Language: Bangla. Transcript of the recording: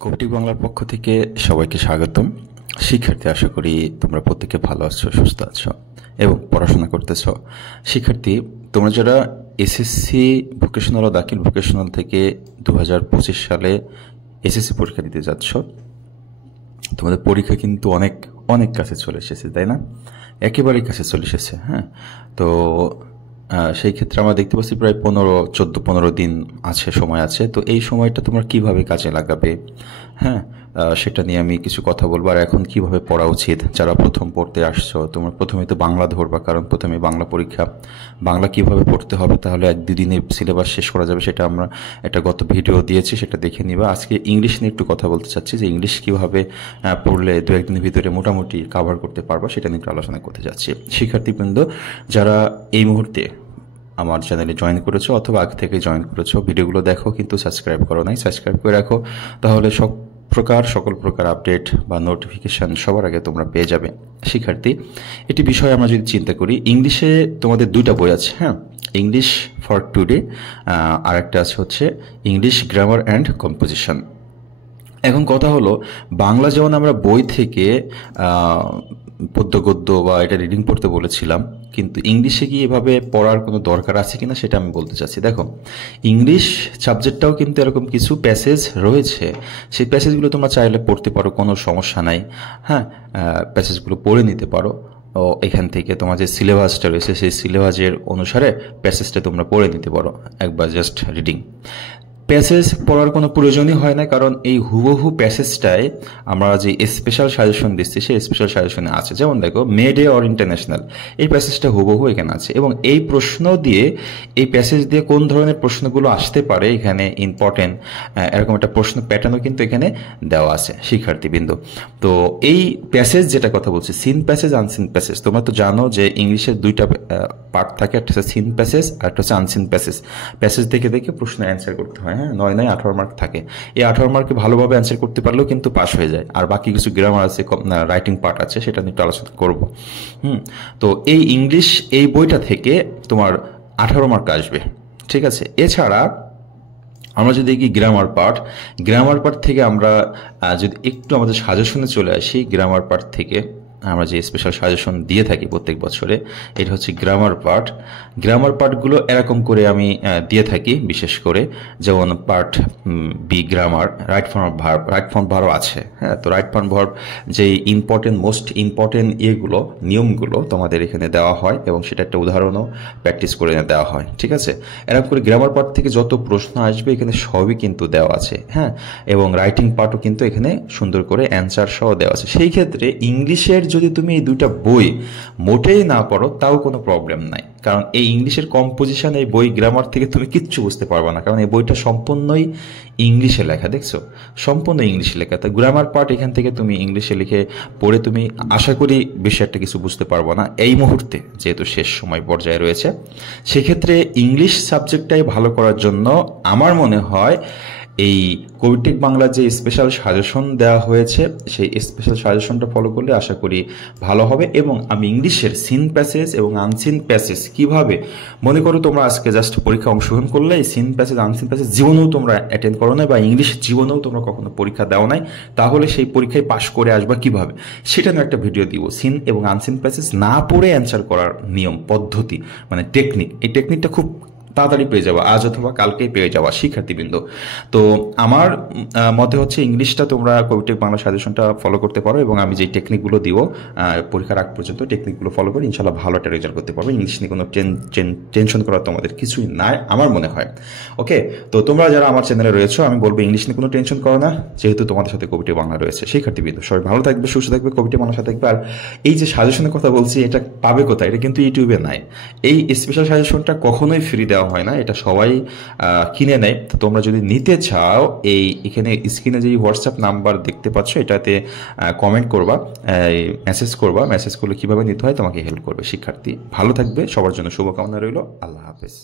কবিটি বাংলার পক্ষ থেকে সবাইকে স্বাগতম। শিক্ষার্থী, আশা করি তোমরা প্রত্যেকে ভালো আছো, সুস্থ আছো এবং পড়াশোনা করতেছো। শিক্ষার্থী, তোমরা যারা এসএসসি ভোকেশনাল ও দাখিল ভোকেশনাল থেকে 2025 সালে এসএসসি পরীক্ষা দিতে যাচ্ছ, তোমাদের পরীক্ষা কিন্তু অনেক অনেক কাছে চলে এসেছে, তাই না? একেবারেই কাছে চলে এসেছে। হ্যাঁ, তো সেই ক্ষেত্রে আমরা দেখতে পাচ্ছি প্রায় 15 দিন আছে, সময় আছে। তো এই সময়টা তোমরা কিভাবে কাজে লাগাবে, হ্যাঁ, সেটা নিয়ে আমি কিছু কথা বলবো। আর এখন কিভাবে পড়া উচিত, যারা প্রথম পড়তে আসছো, তোমরা প্রথমে তো বাংলা ধরবা, কারণ প্রথমে বাংলা পরীক্ষা। বাংলা কিভাবে পড়তে হবে, তাহলে 1-2 দিনে সিলেবাস শেষ করা যাবে, সেটা আমরা একটা গত ভিডিও দিয়েছি, সেটা দেখে নিবা। আজকে ইংলিশ নিয়ে একটু কথা বলতে চাচ্ছি, যে ইংলিশ কিভাবে পড়লে 2-1 দিনের ভিতরে মোটামুটি কাভার করতে পারবা, সেটা নিয়ে একটু আলোচনা করতে যাচ্ছি। শিক্ষার্থীবৃন্দ, যারা এই মুহূর্তে আমার চ্যানেলে জয়েন করেছো অথবা আগে থেকে জয়েন করেছো, ভিডিওগুলো দেখো কিন্তু সাবস্ক্রাইব করো নাই, সাবস্ক্রাইব করে রাখো, তাহলে সকল প্রকার আপডেট বা নোটিফিকেশান সবার আগে তোমরা পেয়ে যাবে। শিক্ষার্থী, এটি বিষয়ে আমরা যদি চিন্তা করি, ইংলিশে তোমাদের 2টা বই আছে। হ্যাঁ, ইংলিশ ফর টুডে, আর একটা আছে হচ্ছে ইংলিশ গ্রামার অ্যান্ড কম্পোজিশন। এখন কথা হলো, বাংলা যেমন আমরা বই থেকে পদ্য গদ্য বা এটা রিডিং পড়তে বলেছিলাম, কিন্তু ইংলিশে কি এভাবে পড়ার কোনো দরকার আছে কিনা সেটা আমি বলতে চাচ্ছি। দেখো, ইংলিশ সাবজেক্টটাও কিন্তু এরকম কিছু প্যাসেজ রয়েছে, সেই প্যাসেজগুলো তোমরা চাইলে পড়তে পারো, কোনো সমস্যা নাই। হ্যাঁ, প্যাসেজগুলো পড়ে নিতে পারো। ও এখান থেকে তোমার যে সিলেবাসটা রয়েছে, সেই সিলেবাসের অনুসারে প্যাসেজটা তোমরা পড়ে নিতে পারো, একবার জাস্ট রিডিং। প্যাসেজ পড়ার কোনো প্রয়োজনই হয় না, কারণ এই হুবহু প্যাসেজটায় আমরা যে স্পেশাল সাজেশন দিচ্ছি, সেই স্পেশাল সাজেশনে আছে। যেমন দেখো, মে ডে অর ইন্টারন্যাশনাল, এই প্যাসেজটা হুবহু এখানে আছে, এবং এই প্রশ্ন দিয়ে, এই প্যাসেজ দিয়ে কোন ধরনের প্রশ্নগুলো আসতে পারে এখানে ইম্পর্টেন্ট, এরকম একটা প্রশ্ন প্যাটার্নও কিন্তু এখানে দেওয়া আছে শিক্ষার্থীবৃন্দ। তো এই প্যাসেজ, যেটা কথা বলছি, সিন প্যাসেজ, আনসিন প্যাসেজ, তোমরা তো জানো যে ইংলিশের 2টা পার্ট থাকে, একটা হচ্ছে সিন প্যাসেজ আর একটা হচ্ছে আনসিন প্যাসেজ। প্যাসেজ দেখে দেখে প্রশ্ন অ্যান্সার করতে হয়। হ্যাঁ, 9 18 মার্ক থাকে। এই 18 মার্কে ভালোভাবে অ্যান্সার করতে পারলেও কিন্তু পাস হয়ে যায়। আর বাকি কিছু গ্রামার আছে, রাইটিং পার্ট আছে, সেটা নিয়ে একটু আলোচনা করবো। তো এই ইংলিশ এই বইটা থেকে তোমার 18 মার্ক আসবে, ঠিক আছে। এছাড়া আমরা যদি দেখি গ্রামার পার্ট থেকে আমরা যদি একটু আমাদের সাজেশনে চলে আসি, গ্রামার পার্ট থেকে আমরা যে স্পেশাল সাজেশন দিয়ে থাকি প্রত্যেক বছরে, এটা হচ্ছে গ্রামার পার্টগুলো এরকম করে আমি দিয়ে থাকি। বিশেষ করে যেমন part B grammar, right form verb আছে। হ্যাঁ, তো রাইট ফর্ম ভার্ব যে মোস্ট ইম্পর্টেন্ট নিয়মগুলো তোমাদের এখানে দেওয়া হয়, এবং সেটা একটা উদাহরণও প্র্যাকটিস করে দেওয়া হয়, ঠিক আছে। এরকম করে গ্রামার পার্ট থেকে যত প্রশ্ন আসবে এখানে সবই কিন্তু দেওয়া আছে। হ্যাঁ, এবং রাইটিং পার্টও কিন্তু এখানে সুন্দর করে অ্যান্সার সহ দেওয়া আছে। সেই ক্ষেত্রে ইংলিশের যদি তুমি এই 2টা বই মোটেই না পড়ো, তাও কোনো প্রবলেম নাই, কারণ এই ইংলিশের কম্পোজিশন, এই বই গ্রামার থেকে তুমি কিচ্ছু বুঝতে পারবে না, কারণ এই বইটা সম্পূর্ণই ইংলিশে লেখা। দেখছো, সম্পূর্ণ ইংলিশে লেখা। তো গ্রামার পার্ট এখান থেকে তুমি ইংলিশে লিখে পড়ে তুমি আশা করি বেশি একটা কিছু বুঝতে পারবো না এই মুহূর্তে, যেহেতু শেষ সময় পর্যায়ে রয়েছে। সেক্ষেত্রে ইংলিশ সাবজেক্টটাই ভালো করার জন্য আমার মনে হয় এই কবিটেক বাংলার যে স্পেশাল সাজেশন দেওয়া হয়েছে, সেই স্পেশাল সাজেশনটা ফলো করলে আশা করি ভালো হবে। এবং আমি ইংলিশের সিন প্যাসেজ এবং আনসিন প্যাসেজ কিভাবে, মনে করো তোমরা আজকে জাস্ট পরীক্ষা অংশগ্রহণ করলে, এই সিন প্যাসেজ আনসিন প্যাসেজ জীবনেও তোমরা অ্যাটেন্ড করো নাই, বা ইংলিশ জীবনেও তোমরা কখনো পরীক্ষা দাও নাই, তাহলে সেই পরীক্ষায় পাশ করে আসবা কিভাবে, সেটা নিয়ে একটা ভিডিও দিব। সিন এবং আনসিন প্যাসেজ না পড়ে অ্যান্সার করার নিয়ম পদ্ধতি, মানে টেকনিক, এই টেকনিকটা খুব তাড়াতাড়ি পেয়ে যাওয়া, আজ অথবা কালকেই পেয়ে যাওয়া শিক্ষার্থীবৃন্দ। তো আমার মতে হচ্ছে ইংলিশটা তোমরা কবিটেক বাংলা সাজেশনটা ফলো করতে পারো, এবং আমি যে টেকনিকগুলো দিব পরীক্ষার আগ পর্যন্ত, টেকনিকগুলো ফলো করে ইনশাল্লাহ ভালো একটা রেজাল্ট করতে পারবে। ইংলিশ নিয়ে কোনো টেনশন করার তোমাদের কিছুই নাই আমার মনে হয়। ওকে, তো তোমরা যারা আমার চ্যানেলে রয়েছো, আমি বলবো ইংলিশ নিয়ে কোনো টেনশন করো না, যেহেতু তোমাদের সাথে কবিটেক বাংলা রয়েছে। শিক্ষার্থীবৃন্দ, সবাই ভালো থাকবে, সুস্থ থাকবে, কবিটেক বাংলার সাথে থাকবে। আর এই যে সাজেশনের কথা বলছি, এটা পাবে কোথায়? এটা কিন্তু ইউটিউবে নাই। এই স্পেশাল সাজেশনটা কখনোই ফ্রি দেওয়া হয় না, এটা সবাই কিনে নেয়। তো তোমরা যদি নিতে চাও, এখানে স্ক্রিনে যে হোয়াটসঅ্যাপ নাম্বার দেখতে পাচ্ছ, এটাতে কমেন্ট করবা, মেসেজ করবা, মেসেজ করলে কিভাবে নিতে হয় তোমাকে হেল্প করবে। শিক্ষার্থী, ভালো থাকবে, সবার জন্য শুভকামনা রইল। আল্লাহ হাফেজ।